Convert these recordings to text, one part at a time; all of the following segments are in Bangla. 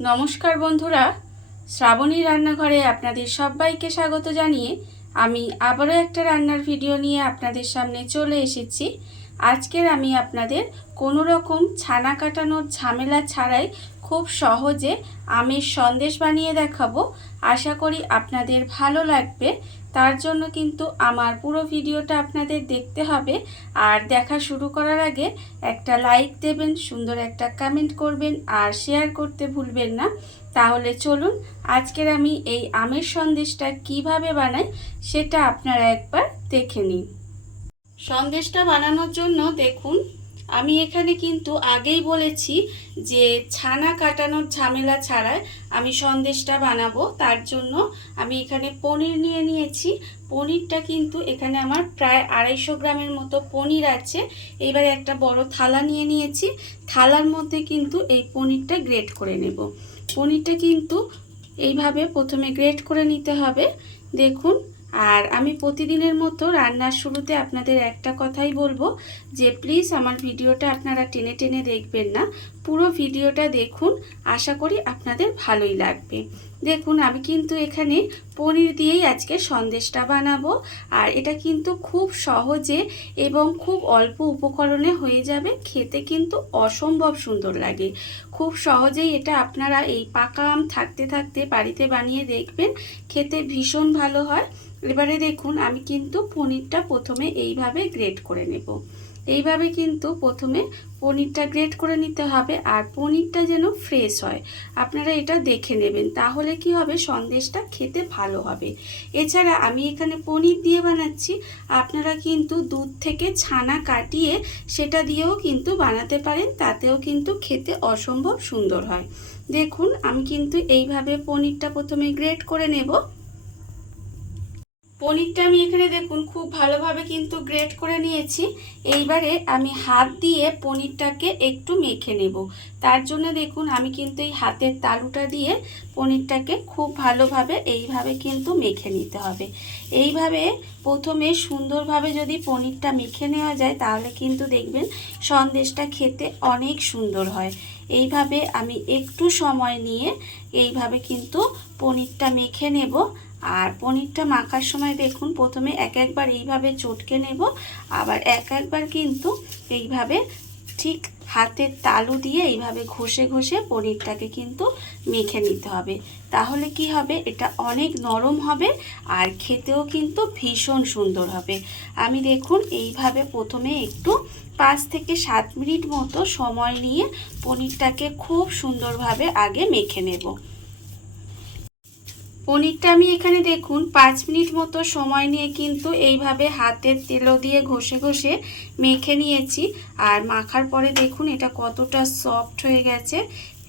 নমস্কার বন্ধুরা। শ্রাবণী রান্নাঘরে আপনাদের সবাইকে স্বাগত জানিয়ে আমি আবারও একটা রান্নার ভিডিও নিয়ে আপনাদের সামনে চলে এসেছি। আজকের আমি আপনাদের কোনো রকম ছানা কাটানোর ঝামেলা ছাড়াই খুব সহজে আমের সন্দেশ বানিয়ে দেখাবো। আশা করি আপনাদের ভালো লাগবে। তার জন্য কিন্তু আমার পুরো ভিডিওটা আপনাদের দেখতে হবে। আর দেখা শুরু করার আগে একটা লাইক দেবেন, সুন্দর একটা কমেন্ট করবেন, আর শেয়ার করতে ভুলবেন না। তাহলে চলুন, আজকের আমি এই আমের সন্দেশটা কীভাবে বানাই সেটা আপনারা একবার দেখে নিন। সন্দেশটা বানানোর জন্য দেখুন আমি এখানে কিন্তু আগেই বলেছি যে ছানা কাটানোর ঝামেলা ছাড়াই আমি সন্দেশটা বানাবো। তার জন্য আমি এখানে পনির নিয়ে নিয়েছি। পনিরটা কিন্তু এখানে আমার প্রায় আড়াইশো গ্রামের মতো পনির আছে। এবারে একটা বড় থালা নিয়ে নিয়েছি। থালার মধ্যে কিন্তু এই পনিরটা গ্রেট করে নেব। পনিরটা কিন্তু এইভাবে প্রথমে গ্রেট করে নিতে হবে। দেখুন আর আমি প্রতিদিনের মতো রান্নার শুরুতে আপনাদের একটা কথাই বলব যে প্লিজ আমার ভিডিওটা আপনারা টেনে টেনে দেখবেন না। পুরো ভিডিওটা দেখুন, আশা করি আপনাদের ভালোই লাগবে। দেখুন, আমি কিন্তু এখানে পনির দিয়েই আজকে সন্দেশটা বানাবো। আর এটা কিন্তু খুব সহজে এবং খুব অল্প উপকরণে হয়ে যাবে। খেতে কিন্তু অসম্ভব সুন্দর লাগে। খুব সহজেই এটা আপনারা এই পাকা আম থাকতে থাকতে বাড়িতে বানিয়ে দেখবেন। খেতে ভীষণ ভালো হয়। এবারে দেখুন, আমি কিন্তু পনিরটা প্রথমে এইভাবে গ্রেট করে নেব। এইভাবে কিন্তু প্রথমে পনিরটা গ্রেট করে নিতে হবে আর পনিরটা যেন ফ্রেশ হয়। আপনারা এটা দেখে নেবেন, তাহলে কি হবে? সন্দেশটা খেতে ভালো হবে। এছাড়া আমি এখানে পনির দিয়ে বানাচ্ছি, আপনারা কিন্তু দুধ থেকে ছানা কাটিয়ে সেটা দিয়েও কিন্তু বানাতে পারেন, তাতেও কিন্তু খেতে অসম্ভব সুন্দর হয়। দেখুন, আমি কিন্তু এইভাবে পনিরটা প্রথমে গ্রেট করে নেব। পনিরটা আমি এখানে দেখুন, খুব ভালোভাবে কিন্তু গ্রেট করে নিয়েছি। এইবারে আমি হাত দিয়ে পনিরটাকে একটু মেখে নেব। তার জন্য দেখুন, আমি কিন্তু এই হাতের তালুটা দিয়ে পনিরটাকে খুব ভালোভাবে এইভাবে কিন্তু মেখে নিতে হবে। এইভাবে প্রথমে সুন্দরভাবে যদি পনিরটা মেখে নেওয়া যায়, তাহলে কিন্তু দেখবেন সন্দেশটা খেতে অনেক সুন্দর হয়। এইভাবে আমি একটু সময় নিয়ে এইভাবে কিন্তু পনিরটা মেখে নেব। আর পনিরটা মাখার সময় দেখুন, প্রথমে এক একবার এইভাবে চটকে নেব। আবার এক একবার কিন্তু এইভাবে ঠিক হাতের তালু দিয়ে এইভাবে ঘষে ঘষে পনিরটাকে কিন্তু মেখে নিতে হবে। তাহলে কি হবে? এটা অনেক নরম হবে আর খেতেও কিন্তু ভীষণ সুন্দর হবে। আমি দেখুন, এইভাবে প্রথমে একটু পাঁচ থেকে সাত মিনিট মতো সময় নিয়ে পনিরটাকে খুব সুন্দরভাবে আগে মেখে নেব। পনিরটা আমি এখানে দেখুন, পাঁচ মিনিট মতো সময় নিয়ে কিন্তু এইভাবে হাতের তেলো দিয়ে ঘষে ঘষে মেখে নিয়েছি। আর মাখার পরে দেখুন, এটা কতটা সফট হয়ে গেছে।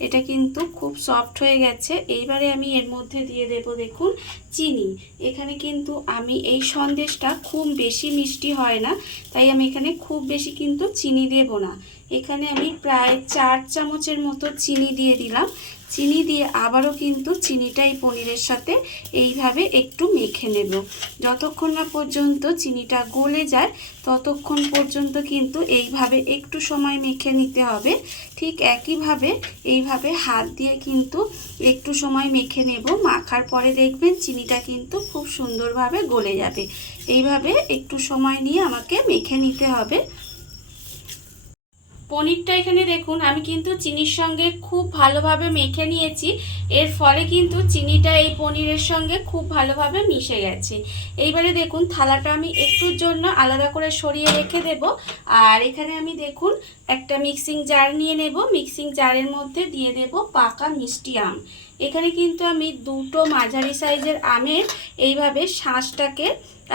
এটা কিন্তু খুব সফট হয়ে গেছে। এইবারে আমি এর মধ্যে দিয়ে দেব দেখুন, চিনি। এখানে কিন্তু আমি এই সন্দেশটা খুব বেশি মিষ্টি হয় না, তাই আমি এখানে খুব বেশি কিন্তু চিনি দেব না। এখানে আমি প্রায় চার চামচের মতো চিনি দিয়ে দিলাম। চিনি দিয়ে আবারও কিন্তু চিনিটা এই পনিরের সাথে এইভাবে একটু মেখে নেব। যতক্ষণ না পর্যন্ত চিনিটা গলে যায়, ততক্ষণ পর্যন্ত কিন্তু এইভাবে একটু সময় মেখে নিতে হবে। ঠিক একইভাবে এইভাবে হাত দিয়ে কিন্তু একটু সময় মেখে নেব। মাখার পরে দেখবেন চিনিটা কিন্তু খুব সুন্দরভাবে গলে যাবে। এইভাবে একটু সময় নিয়ে আমাকে মেখে নিতে হবে। পনিরটা এখানে দেখুন, আমি কিন্তু চিনির সঙ্গে খুব ভালোভাবে মেখে নিয়েছি। এর ফলে কিন্তু চিনিটা এই পনিরের সঙ্গে খুব ভালোভাবে মিশে গেছে। এইবারে দেখুন, থালাটা আমি একটুর জন্য আলাদা করে সরিয়ে রেখে দেব। আর এখানে আমি দেখুন, একটা মিক্সিং জার নিয়ে নেব। মিক্সিং জারের মধ্যে দিয়ে দেব পাকা মিষ্টি আম। এখানে কিন্তু আমি দুটো মাঝারি সাইজের আমের এইভাবে শাঁসটাকে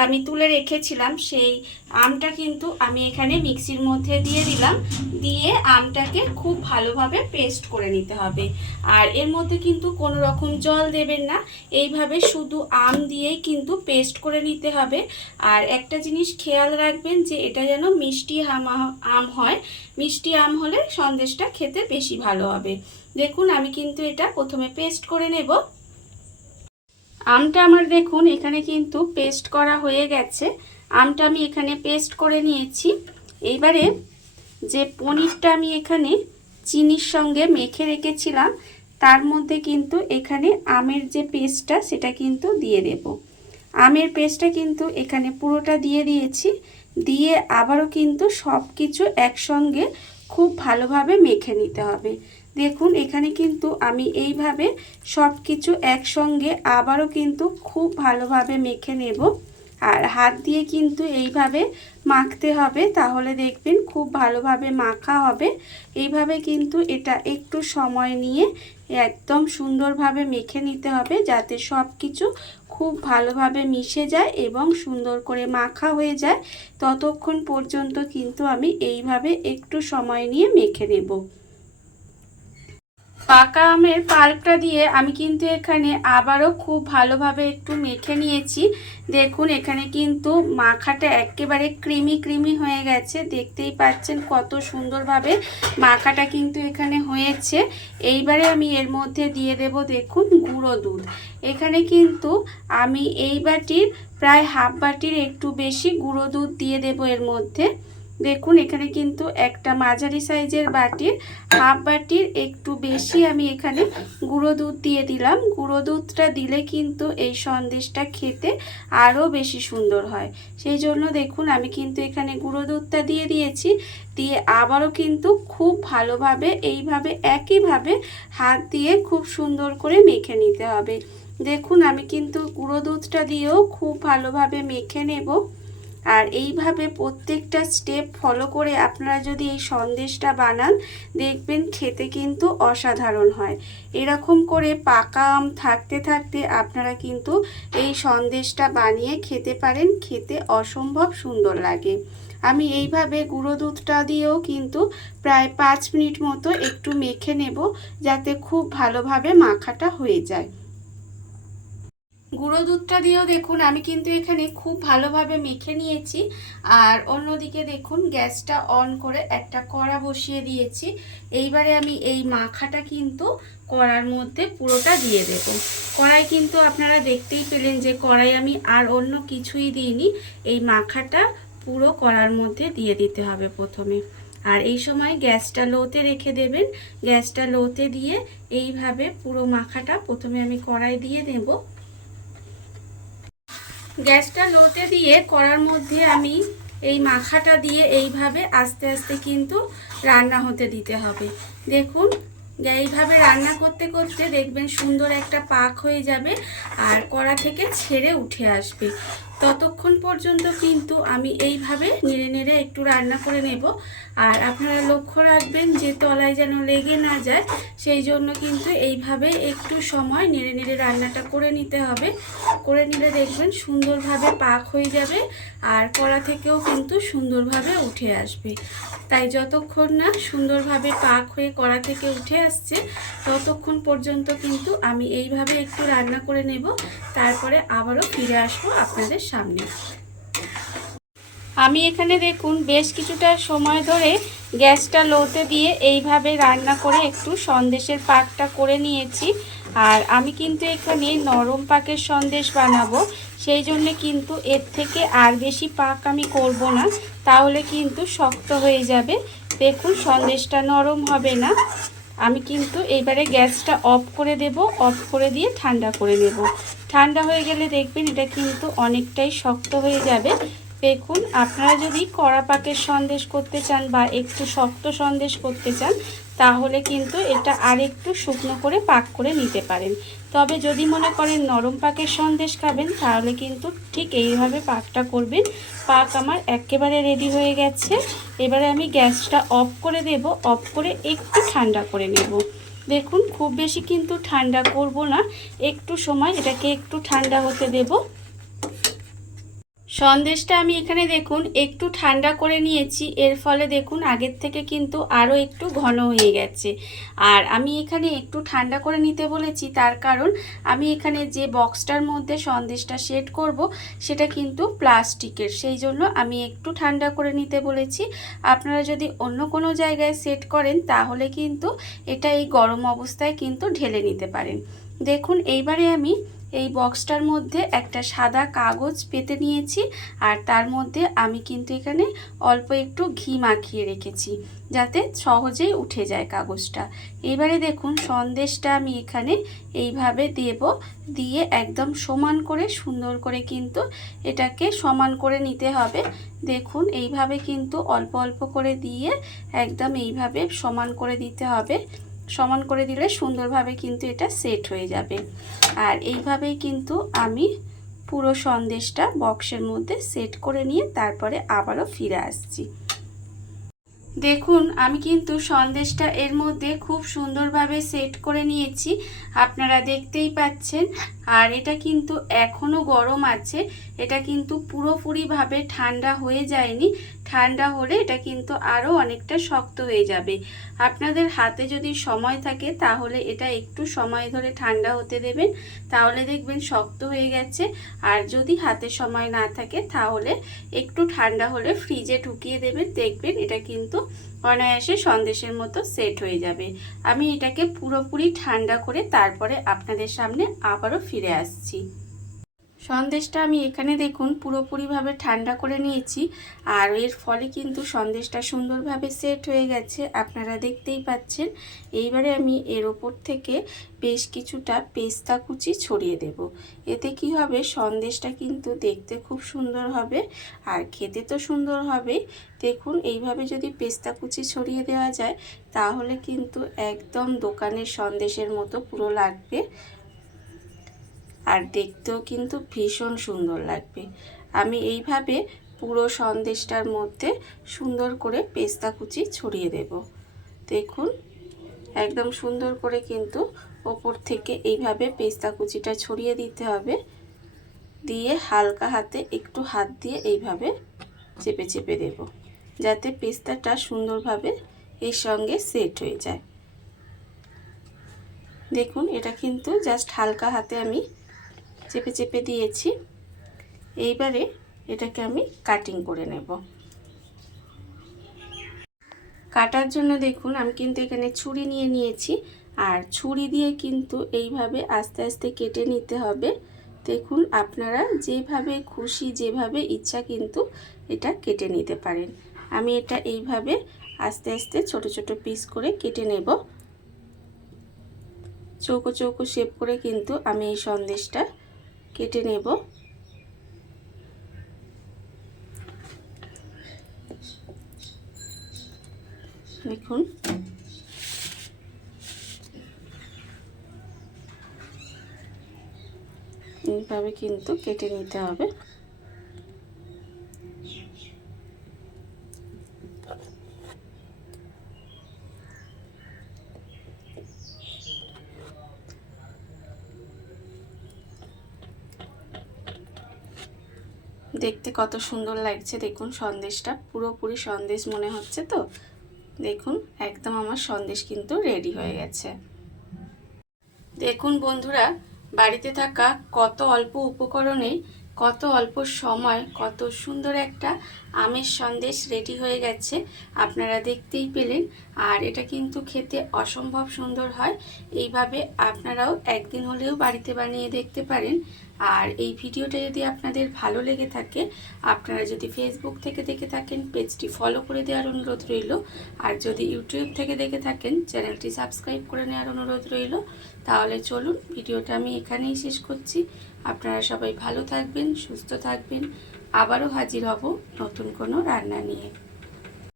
আমি তুলে রেখেছিলাম। সেই আমটা কিন্তু আমি এখানে মিক্সির মধ্যে দিয়ে দিলাম। দিয়ে আমটাকে খুব ভালোভাবে পেস্ট করে নিতে হবে। আর এর মধ্যে কিন্তু কোনো রকম জল দেবেন না। এইভাবে শুধু আম দিয়েই কিন্তু পেস্ট করে নিতে হবে। আর একটা জিনিস খেয়াল রাখবেন যে এটা যেন মিষ্টি আম হয়। মিষ্টি আম হলে সন্দেশটা খেতে বেশি ভালো হবে। দেখুন, আমি কিন্তু এটা প্রথমে পেস্ট করে নেব। আমটা আমার দেখুন, এখানে কিন্তু পেস্ট করা হয়ে গেছে। আমটা আমি এখানে পেস্ট করে নিয়েছি। এইবারে যে পনিরটা আমি এখানে চিনির সঙ্গে মেখে রেখেছিলাম, তার মধ্যে কিন্তু এখানে আমের যে পেস্টটা, সেটা কিন্তু দিয়ে দেব। আমের পেস্টটা কিন্তু এখানে পুরোটা দিয়ে দিয়েছি। দিয়ে আবারও কিন্তু সব কিছু একসঙ্গে খুব ভালোভাবে মেখে নিতে হবে। দেখুন, এখানে কিন্তু আমি এইভাবে সব কিছু একসঙ্গে আবারও কিন্তু খুব ভালোভাবে মেখে নেব। আর হাত দিয়ে কিন্তু এইভাবে মাখতে হবে, তাহলে দেখবেন খুব ভালোভাবে মাখা হবে। এইভাবে কিন্তু এটা একটু সময় নিয়ে একদম সুন্দরভাবে মেখে নিতে হবে, যাতে সব কিছু খুব ভালোভাবে মিশে যায় এবং সুন্দর করে মাখা হয়ে যায়, ততক্ষণ পর্যন্ত কিন্তু আমি এইভাবে একটু সময় নিয়ে মেখে নেব। পাকা আমের পাল্পটা দিয়ে আমি কিন্তু এখানে আবারও খুব ভালোভাবে একটু মেখে নিয়েছি। দেখুন, এখানে কিন্তু মাখাটা একেবারে ক্রিমি ক্রিমি হয়ে গেছে। দেখতেই পাচ্ছেন কত সুন্দরভাবে মাখাটা কিন্তু এখানে হয়েছে। এইবারে আমি এর মধ্যে দিয়ে দেব, দেখুন, গুঁড়ো দুধ। এখানে কিন্তু আমি এই বাটির প্রায় হাফ বাটির একটু বেশি গুঁড়ো দুধ দিয়ে দেব এর মধ্যে। দেখুন, এখানে কিন্তু একটা মাঝারি সাইজের বাটির হাফ বাটির একটু বেশি আমি এখানে গুঁড়ো দুধ দিয়ে দিলাম। গুঁড়ো দুধটা দিলে কিন্তু এই সন্দেশটা খেতে আরও বেশি সুন্দর হয়। সেই জন্য দেখুন, আমি কিন্তু এখানে গুঁড়ো দুধটা দিয়ে দিয়েছি। দিয়ে আবারও কিন্তু খুব ভালোভাবে, এইভাবে, একইভাবে হাত দিয়ে খুব সুন্দর করে মেখে নিতে হবে। দেখুন, আমি কিন্তু গুঁড়ো দুধটা দিয়েও খুব ভালোভাবে মেখে নেব। আর এইভাবে প্রত্যেকটা স্টেপ ফলো করে আপনারা যদি এই সন্দেশটা বানান, দেখবেন খেতে কিন্তু অসাধারণ হয়। এরকম করে পাকা আম থাকতে থাকতে আপনারা কিন্তু এই সন্দেশটা বানিয়ে খেতে পারেন, খেতে অসম্ভব সুন্দর লাগে। আমি এইভাবে গুঁড়ো দুধটা দিয়েও কিন্তু প্রায় পাঁচ মিনিট মতো একটু মেখে নেব, যাতে খুব ভালোভাবে মাখাটা হয়ে যায়। গুঁড়ো দুধটা দিয়েও দেখুন, আমি কিন্তু এখানে খুব ভালোভাবে মেখে নিয়েছি। আর অন্যদিকে দেখুন, গ্যাসটা অন করে একটা কড়া বসিয়ে দিয়েছি। এইবারে আমি এই মাখাটা কিন্তু কড়ার মধ্যে পুরোটা দিয়ে দেব। কড়াই কিন্তু আপনারা দেখতেই পেলেন যে কড়াই আমি আর অন্য কিছুই দিইনি। এই মাখাটা পুরো কড়ার মধ্যে দিয়ে দিতে হবে প্রথমে। আর এই সময় গ্যাসটা লোতে রেখে দেবেন। গ্যাসটা লোতে দিয়ে এইভাবে পুরো মাখাটা প্রথমে আমি কড়াই দিয়ে দেবো। গ্যাসটা লোতে দিয়ে করার মধ্যে আমি এই মাখাটা দিয়ে এইভাবে আস্তে আস্তে কিন্তু রান্না হতে দিতে হবে। দেখুন এইভাবে রান্না করতে করতে দেখবেন সুন্দর একটা পাক হয়ে যাবে আর কড়া থেকে ছেড়ে উঠে আসবে। ততক্ষণ পর্যন্ত কিন্তু আমি এইভাবে নেড়ে নেড়ে একটু রান্না করে নেব। আর আপনারা লক্ষ্য রাখবেন যে তলায় যেন লেগে না যায়, সেই জন্য কিন্তু এইভাবে একটু সময় নেড়ে নেড়ে রান্নাটা করে নিতে হবে। করে নিলে দেখবেন সুন্দরভাবে পাক হয়ে যাবে আর কড়া থেকেও কিন্তু সুন্দরভাবে উঠে আসবে। তাই যতক্ষণ না সুন্দরভাবে পাক হয়ে কড়া থেকে উঠে আসছে, ততক্ষণ পর্যন্ত কিন্তু আমি এইভাবে একটু রান্না করে নেব। তারপরে আবারও ফিরে আসব আপনাদের সামনে। আমি এখানে দেখুন, বেশ কিছুটা সময় ধরে গ্যাসটা লোতে দিয়ে এইভাবে রান্না করে একটু সন্দেশের পাকটা করে নিয়েছি। আর আমি কিন্তু এখানে নরম পাকের সন্দেশ বানাবো, সেই জন্য কিন্তু এর থেকে আর বেশি পাক আমি করব না, তাহলে কিন্তু শক্ত হয়ে যাবে। দেখুন, সন্দেশটা নরম হবে না। আমি কিন্তু এইবারে গ্যাসটা অফ করে দেব, অফ করে দিয়ে ঠান্ডা করে নেব। ঠান্ডা হয়ে গেলে দেখবেন এটা কিন্তু অনেকটাই শক্ত হয়ে যাবে। দেখুন, আপনারা যদি কড়া পাকের সন্দেশ করতে চান বা একটু শক্ত সন্দেশ করতে চান, তাহলে কিন্তু এটা আরেকটু শুকনো করে পাক করে নিতে পারেন। তবে যদি মনে করেন নরম পাকের সন্দেশ খাবেন, তাহলে কিন্তু ঠিক এইভাবে পাকটা করবেন। পাক আমার একেবারে রেডি হয়ে গেছে। এবারে আমি গ্যাসটা অফ করে দেব। অফ করে একটু ঠান্ডা করে নেব। দেখুন, খুব বেশি কিন্তু ঠান্ডা করব না। একটু সময় এটাকে একটু ঠান্ডা হতে দেবো। সন্দেশটা আমি এখানে দেখুন, একটু ঠান্ডা করে নিয়েছি। এর ফলে দেখুন, আগের থেকে কিন্তু আরও একটু ঘন হয়ে গেছে। আর আমি এখানে একটু ঠান্ডা করে নিতে বলেছি, তার কারণ আমি এখানে যে বক্সটার মধ্যে সন্দেশটা সেট করব, সেটা কিন্তু প্লাস্টিকের। সেই জন্য আমি একটু ঠান্ডা করে নিতে বলেছি। আপনারা যদি অন্য কোনো জায়গায় সেট করেন, তাহলে কিন্তু এটা এই গরম অবস্থায় কিন্তু ঢেলে নিতে পারেন। দেখুন, এইবারে আমি এই বক্সটার মধ্যে একটা সাদা কাগজ পেতে নিয়েছি আর তার মধ্যে আমি কিন্তু এখানে অল্প একটু ঘি মাখিয়ে রেখেছি যাতে সহজেই উঠে যায় কাগজটা। এবারে দেখুন সন্দেশটা আমি এখানে এইভাবে দেব। দিয়ে একদম সমান করে সুন্দর করে কিন্তু এটাকে সমান করে নিতে হবে। দেখুন এইভাবে কিন্তু অল্প অল্প করে দিয়ে একদম এইভাবে সমান করে দিতে হবে। সমান করে দিলে সুন্দরভাবে কিন্তু এটা সেট হয়ে যাবে। আর এইভাবেই কিন্তু আমি পুরো সন্দেশটা বক্সের মধ্যে সেট করে নিয়ে তারপরে আবারও ফিরে আসছি। দেখুন, আমি কিন্তু সন্দেশটা এর মধ্যে খুব সুন্দরভাবে সেট করে নিয়েছি। আপনারা দেখতেই পাচ্ছেন। আর এটা কিন্তু এখনও গরম আছে। এটা কিন্তু পুরোপুরিভাবে ঠান্ডা হয়ে যায়নি। ঠান্ডা হলে এটা কিন্তু আরও অনেকটা শক্ত হয়ে যাবে। আপনাদের হাতে যদি সময় থাকে তাহলে এটা একটু সময় ধরে ঠান্ডা হতে দেবেন, তাহলে দেখবেন শক্ত হয়ে গেছে। আর যদি হাতে সময় না থাকে তাহলে একটু ঠান্ডা হলে ফ্রিজে ঢুকিয়ে দেবেন, দেখবেন এটা কিন্তু অনায়াসে সন্দেশের মতো সেট হয়ে যাবে। আমি এটাকে পুরোপুরি ঠান্ডা করে তারপরে আপনাদের সামনে আবারও ফিরে আসছি। সন্দেশটা আমি এখানে দেখুন পুরোপুরিভাবে ঠান্ডা করে নিয়েছি আর এর ফলে কিন্তু সন্দেশটা সুন্দরভাবে সেট হয়ে গেছে, আপনারা দেখতেই পাচ্ছেন। এইবারে আমি এর ওপর থেকে বেশ কিছুটা পেস্তা কুচি ছড়িয়ে দেব। এতে কি হবে, সন্দেশটা কিন্তু দেখতে খুব সুন্দর হবে আর খেতে তো সুন্দর হবে দেখুন, এইভাবে যদি পেস্তা কুচি ছড়িয়ে দেওয়া যায়, তাহলে কিন্তু একদম দোকানের সন্দেশের মতো পুরো লাগবে। আর দেখতেও কিন্তু ভীষণ সুন্দর লাগবে। আমি এইভাবে পুরো সন্দেশটার মধ্যে সুন্দর করে পেস্তা কুচি ছড়িয়ে দেব। দেখুন, একদম সুন্দর করে কিন্তু ওপর থেকে এইভাবে পেস্তা কুচিটা ছড়িয়ে দিতে হবে। দিয়ে হালকা হাতে একটু হাত দিয়ে এইভাবে চেপে চেপে দেব, যাতে পেস্তাটা সুন্দরভাবে এর সঙ্গে সেট হয়ে যায়। দেখুন, এটা কিন্তু জাস্ট হালকা হাতে আমি চেপে চেপে দিয়েছি। এইবারে এটাকে আমি কাটিং করে নেব। কাটার জন্য দেখুন, আমি কিন্তু এখানে ছুরি নিয়ে নিয়েছি। আর ছুরি দিয়ে কিন্তু এইভাবে আস্তে আস্তে কেটে নিতে হবে। দেখুন, আপনারা যেভাবে খুশি, যেভাবে ইচ্ছা কিন্তু এটা কেটে নিতে পারেন। আমি এটা এইভাবে আস্তে আস্তে ছোট ছোট পিস করে কেটে নেব। চৌকো চৌকো শেপ করে কিন্তু আমি এই সন্দেশটা কেটে নেব। দেখুন। এইভাবে কিন্তু কেটে নিতে হবে। দেখতে কত সুন্দর লাগছে, দেখুন সন্দেশটা, পুরোপুরি সন্দেশ মনে হচ্ছে তো? দেখুন, একদম আমার সন্দেশ কিন্তু রেডি হয়ে গেছে। দেখুন বন্ধুরা, বাড়িতে থাকা কত অল্প উপকরণে, কত অল্প সময়, কত সুন্দর একটা আমের সন্দেশ রেডি হয়ে গেছে। আপনারা দেখতেই পেলেন। আর এটা কিন্তু খেতে অসম্ভব সুন্দর হয়। এইভাবে আপনারাও একদিন হলেও বাড়িতে বানিয়ে দেখতে পারেন। আর এই ভিডিওটা যদি আপনাদের ভালো লেগে থাকে, আপনারা যদি ফেসবুক থেকে দেখে থাকেন, পেজটি ফলো করে দেওয়ার অনুরোধ রইল। আর যদি ইউটিউব থেকে দেখে থাকেন, চ্যানেলটি সাবস্ক্রাইব করে নেওয়ার অনুরোধ রইল। তাহলে চলুন, ভিডিওটা আমি এখানেই শেষ করছি। আপনারা সবাই ভালো থাকবেন, সুস্থ থাকবেন। আবারও হাজির হব নতুন কোনো রান্না নিয়ে।